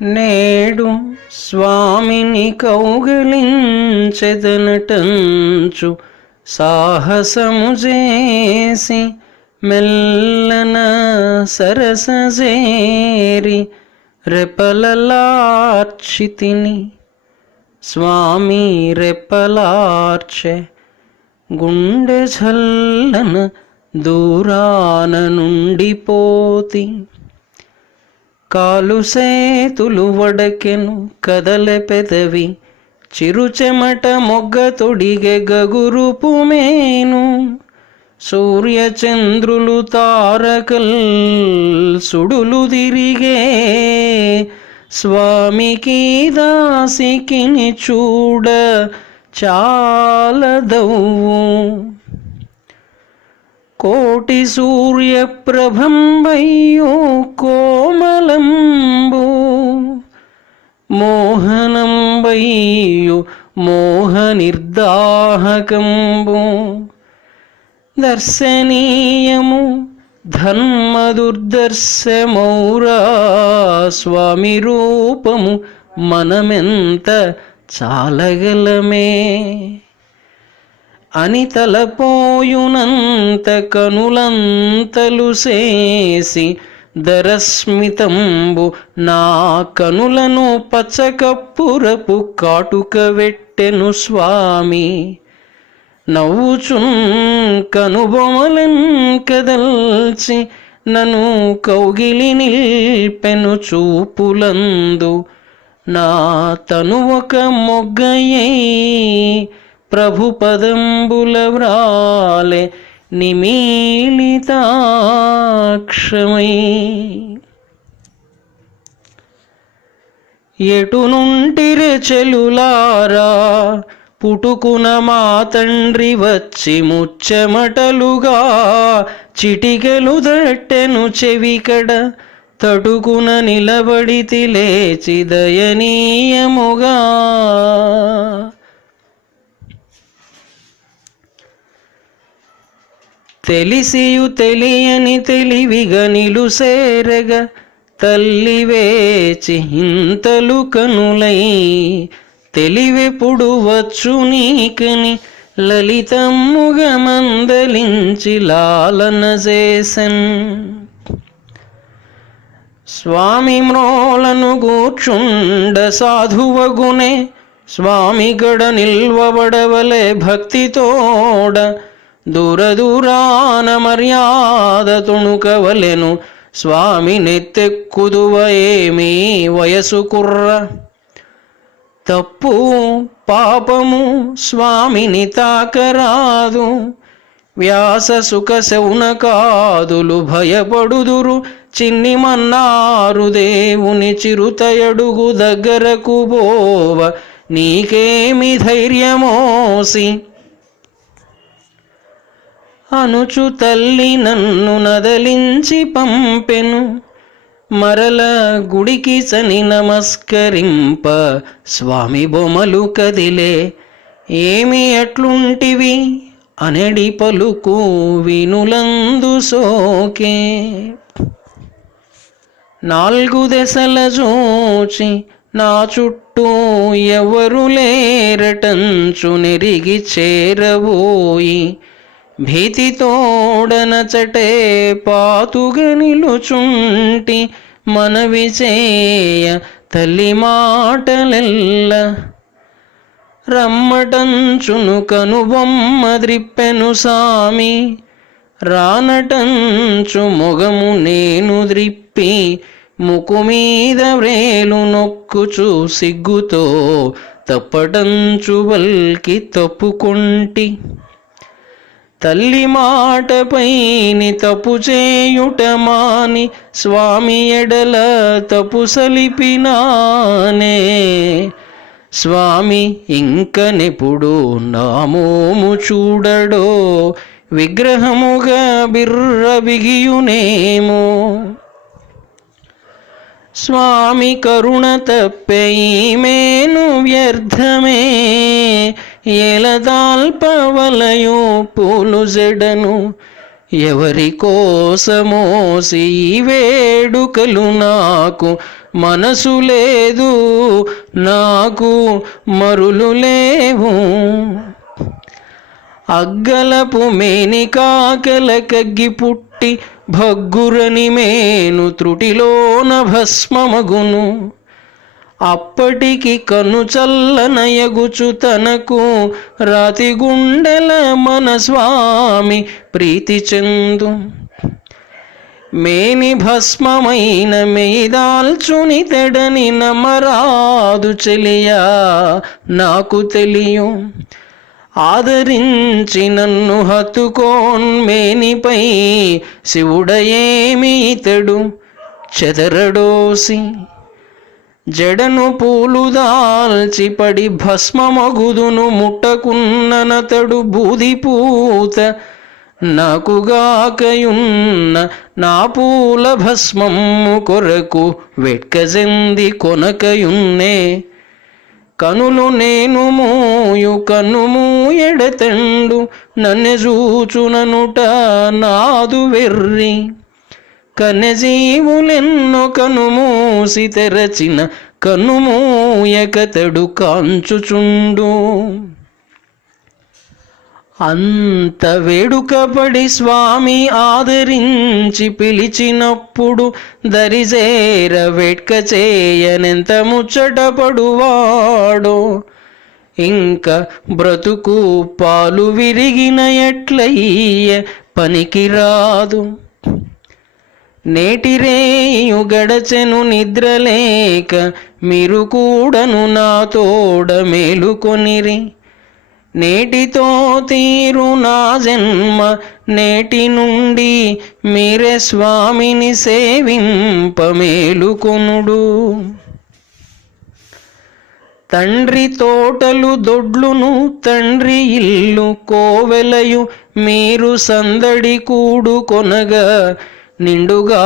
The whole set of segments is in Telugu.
నేడు స్వామిని కౌగలించెదనటంచు సాహసము చేసి మెల్లన సరస చేరి తిని స్వామి రెప్పలార్చె గుండె చల్లన దూరాన నుండిపోతి కాలు సేతులు వడకెను కదల పెదవి. చిరుచెమట మొగ్గ తొడిగె గగురుపు మేను సూర్యచంద్రులు తారకల్ సుడులు తిరిగే స్వామికి దాసికిని చూడ చాలదవు కోటి సూర్యప్రభంబయ్యో కోమలంబు మోహనంబయ్యో మోహనిర్దాహకంబు. దర్శనీయము ధర్మదుర్దర్శమౌరా స్వామి రూపము మనమెంత చాలగలమే. అనితలపోయునంత కనులంతలు చేసి దరస్మితంబు నా కనులను పచ్చకప్పురపు కాటుక వెట్టెను స్వామి. నవ్వుచున్ కనుబొమలన్ కదల్చి నను కౌగిలి నిల్పెను చూపులందు నా తను ఒక మొగ్గయ్యై ప్రభు పదంబుల వ్రాలె నిమీలితాక్షమై. ఎటు నుంటిరె చెలులారా పుటుకున మా తండ్రి వచ్చి ముచ్చెమటలుగా చిటికెలు దట్టెను చెవికడ తటుకున నిలబడితి లేచి దయనీయముగా. తెలిసియు తెలియని తెలివిగా నిలుసేరగ తల్లి వేచి ఇంతలు కనులై తెలివెప్పుడు వచ్చు నీకని లలితమ్ముగ మందలించి లాలన చేసన్. స్వామి మ్రోలను కూర్చుండ సాధువగునే స్వామి గడ నిల్వబడవలే భక్తితోడ దూర దూరాన మర్యాద తుణుకవలెను. స్వామి నెత్తెక్కుదువ ఏమీ వయసు కుర్ర. తప్పు పాపము స్వామిని తాకరాదు. వ్యాస సుఖ శౌనకాదులు భయపడుదురు. చిన్ని మన్నారు దేవుని చిరుతయడుగు దగ్గరకు పోవ. నీకేమి ధైర్యమోసి అనుచు తల్లి నన్ను నదలించి పంపెను. మరల గుడికి సని నమస్కరింప స్వామి బొమ్మలు కదిలే. ఏమి అట్లుంటివి? అనడి పలుకు వినులందు సోకే. నాలుగు దశల జోచి నా చుట్టూ ఎవరు లేరటంచు నెరిగి చేరబోయి. భీతితోడనచటే పాతుగ నిలుచుంటి మనవి చేయ తల్లి మాటలెల్ల రమ్మటంచును కనుబొమ్మ ద్రిప్పెను సామి రానటంచు మొగము నేను ద్రిప్పి ముకు మీద వ్రేలు నొక్కుచు సిగ్గుతో తప్పటంచు వల్కి తప్పుకుంటి. తల్లి మాటపైని తపు చేయుటమాని స్వామి ఎడల తపు సలిపినానే. స్వామి ఇంకనెప్పుడు నామోము చూడడో విగ్రహముగా బిర్ర బిగియునేమో. స్వామి కరుణ తప్పెయిమేను వ్యర్థమే. ఎలదాల్పవలయో పూలు జడను ఎవరి కోసమోసి వేడుకలు నాకు మనసు లేదు నాకు మరులు లేవు. అగ్గలపు మేని కాకల కగ్గి పుట్టి భగ్గురని మేను త్రుటిలోన భస్మమగును. అప్పటికి కను చల్లనయగుచు తనకు రాతి గుండెల మన స్వామి ప్రీతి చెందు. మేని భస్మమైన మేదాల్చుని తెడని నమరాదు చెలియా నాకు తెలియు. ఆదరించి నన్ను హత్తుకోన్మేనిపై శివుడయేమీ తెడు చెదరడోసి జడను పూలు పడి భస్మమగుదును ముట్టకున్ననతడు బూదిపూత నాకుగాకయున్న నా పూల భస్మము కొరకు వెట్కజెంది కొనకయున్నే. కనులు నేను మూయు కన్ను మూయెడతండు నన్ను చూచుననుట నాదు వెర్రి. కనజీవులెన్ను కనుమూసి తెరచిన కనుమూయకతడు కాంచుచుండు. అంత వేడుకపడి స్వామి ఆదరించి పిలిచినప్పుడు దరిజేర వెట్క చేయనెంత ముచ్చటపడువాడో ఇంక బ్రతుకు పాలు విరిగిన ఎట్లయ్య పనికి రాదు నేటిరేయు గడచెను నిద్రలేక మీరు కూడను నా తోడ మేలుకొనిరి. నేటితో తీరు నా జన్మ నేటి నుండి మీరే స్వామిని సేవింప మేలుకొనుడు. తండ్రి తోటలు దొడ్లును తండ్రి ఇల్లు కోవెలయు మీరు సందడి కూడు కొనగా నిండుగా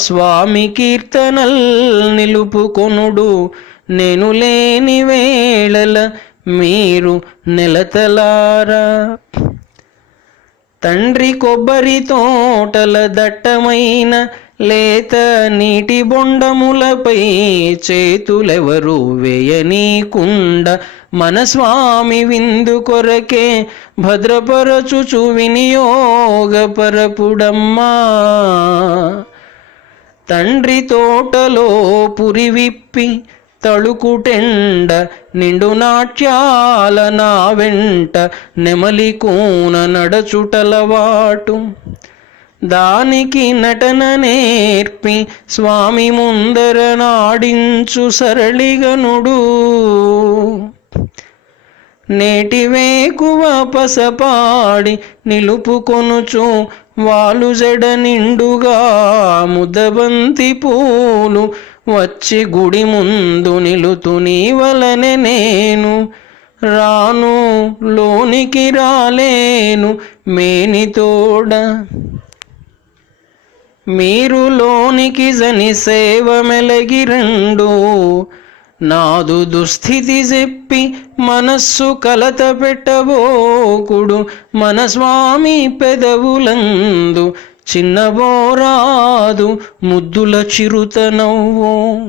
స్వామి కీర్తనల్ నిలుపుకొనుడు. నేను లేని వేళల మీరు నెలతలారా. తండ్రి కొబ్బరి తోటల దట్టమైన లేత నీటి బొండములపై చేతులెవరు వేయనీకుండ మన స్వామి విందు కొరకే భద్రపరచుచు వినియోగపరపుడమ్మా తండ్రి తోటలో పురి విప్పి తళుకుటెండ నిండు నాట్యాల నా వెంట నెమలి కూన నడచుటలవాటు. దానికి నటన నేర్పి స్వామి ముందర నాడించు సరళిగనుడు. నేటివేకువ పసపాడి నిలుపుకొనుచు వాలు జడ నిండుగా ముదబంతి పూలు వచ్చి గుడి ముందు నిలుతు నీ వలనే నేను. రాను లోనికి రాలేను మేనితోడ మీరు లోనికి జని సేవ మెలగిరండు నాదు దుస్థితి చెప్పి మనస్సు కలత పెట్టబోకుడు మన స్వామి పెదవులందు. చిన్నబోరాదు ముద్దుల చిరుత నవ్వు.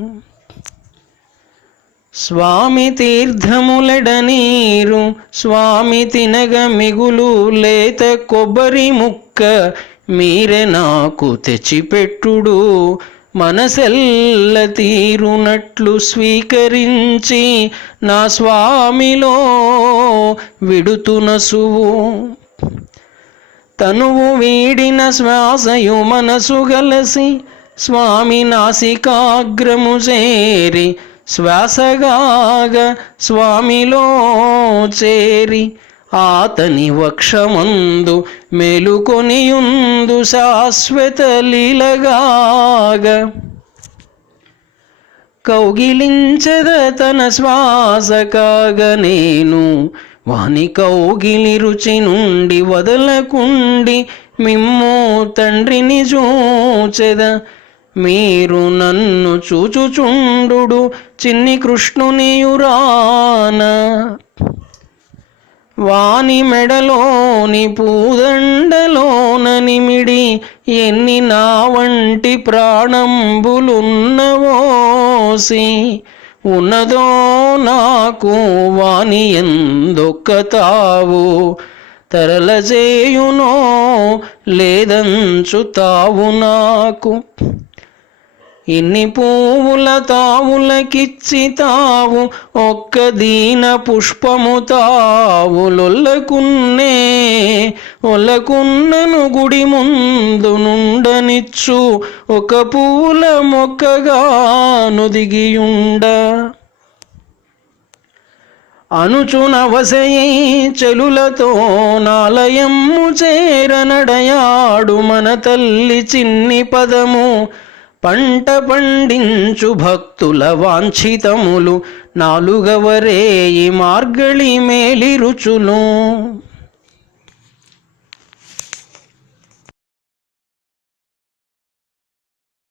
స్వామి తీర్థములెడ నీరు స్వామి తినగ మిగులు లేత కొబ్బరి ముక్క. మీరే నాకు తెచ్చిపెట్టుడు. మనసెల్ల తీరునట్లు స్వీకరించి నా స్వామిలో విడుతునసువు. తనువు వీడిన శ్వాసయు మనసు గలసి స్వామి నాసికాగ్రము చేరి శ్వాసగాగ స్వామిలో చేరి ఆతని వక్షమందు మేలుకొనియుందు శాశ్వత లీలగాగ. కౌగిలించద తన శ్వాస కాగ నేను. వాని కౌగిలి రుచి నుండి వదలకుండి మిమ్ము తండ్రిని చూచెద. మీరు నన్ను చూచుచుండు చిన్ని కృష్ణునియురాన. వాని మెడలోని పూదండలోన నిమిడి ఎన్ని నా వంటి ప్రాణంబులున్నవోసి ఉన్నదో నాకు వాణి ఎందొక్కతావు తరలజేయునో లేదంచుతావు నాకు. ఇన్ని పూవుల తావులకిచ్చి తావు ఒక్క దీన పుష్పము తావులొల్లకున్నే ఒలకున్నను గుడి ముందు నుండనిచ్చు ఒక పూల మొక్కగా దిగియుండ. అనుచునవసయి చెలులతో నాలయమ్ము చేరనడయాడు మన తల్లి చిన్ని పదము. పంట పండించు భక్తుల వాంఛితములు నాలుగవరే ఈ మార్గళి మేలి రుచులు